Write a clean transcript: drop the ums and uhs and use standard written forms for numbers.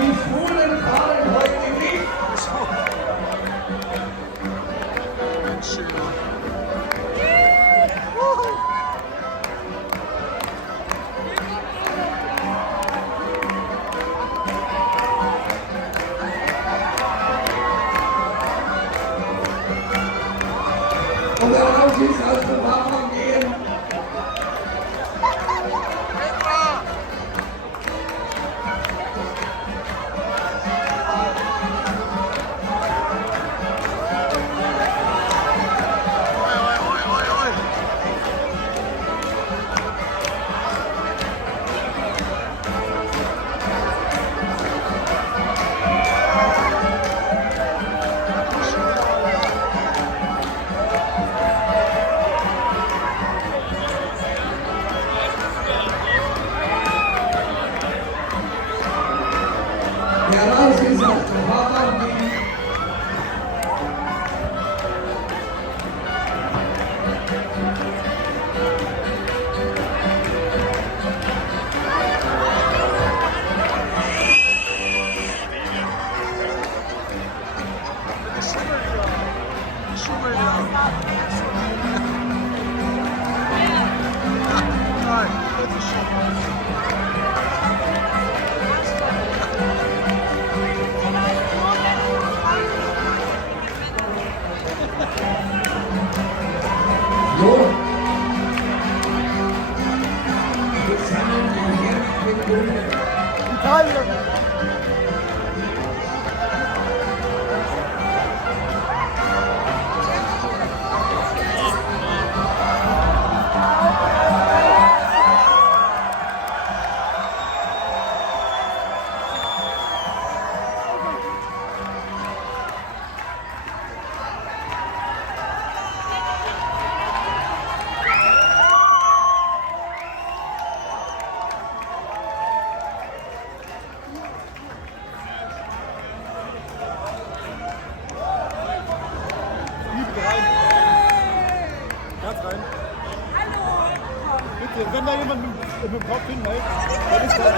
Die Schwulen fahren heute nicht. Und der Ausschuss aus dem Wappen gehen. Der Ausschuss aus dem Wappen gehen. So. Wir sammeln die Herzbekundungen. Italien! Rein. Ganz rein. Hallo! Bitte, wenn da jemand mit dem Kopf hinhält, dann ist das.